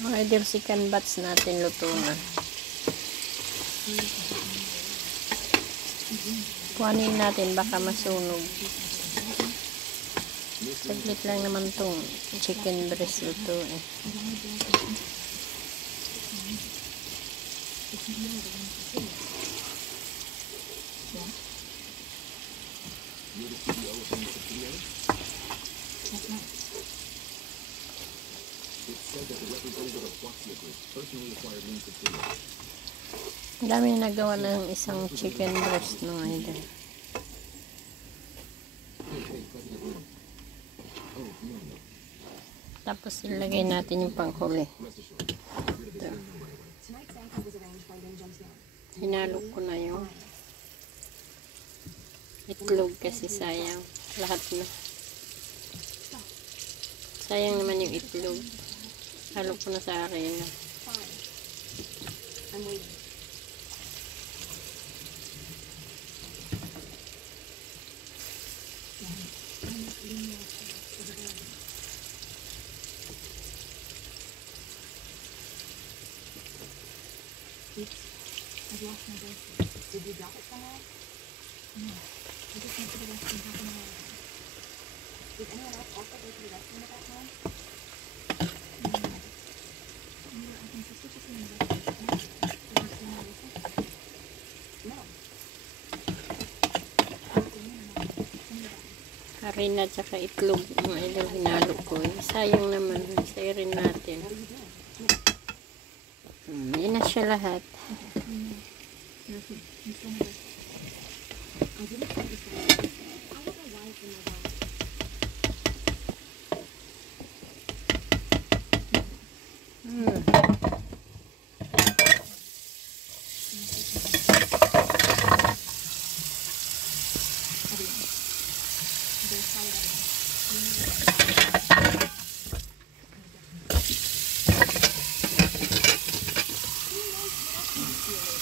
Mga idol, chicken bats natin luto na. Kuhanin natin, baka masunog. Saglit lang naman tong chicken breast luto eh. Ang dami na nagawa ng isang chicken breast mga idol. Tapos ilagay natin yung panghuli. Ito. Hinalo ko na yung itlog kasi sayang. Lahat na. Sayang naman yung itlog. Halo ko na sa arena. I've lost my bracelet. Did you drop it somewhere? No. I just went to the restroom half an hour ago. Did anyone else also go to the restroom at that time? No. I think sister just in the restroom. Did you see my bracelet? No. Harina at saka itlog mga idol hinalo ko. Sayang naman. Sayang natin. Yan na siya lahat.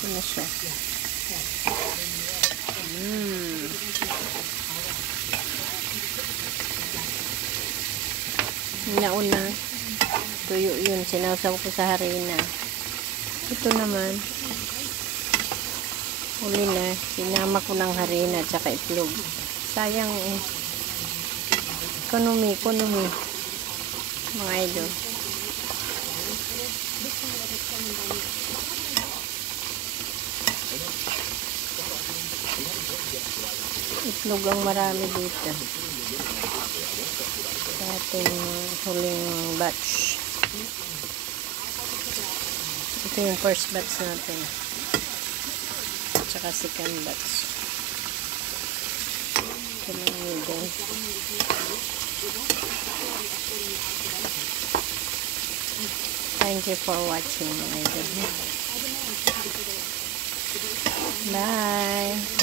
Na siya. Nauna tuyo yun, sinawsaw ko sa harina. Ito naman uli na, sinama ko ng harina at saka itlog. Sayang eh. Economy mga idol. Itlog ang marami dito sa ating huling batch. Ito yung first batch natin at saka second batch. Ito lang yun. Thank you for watching my video. Bye.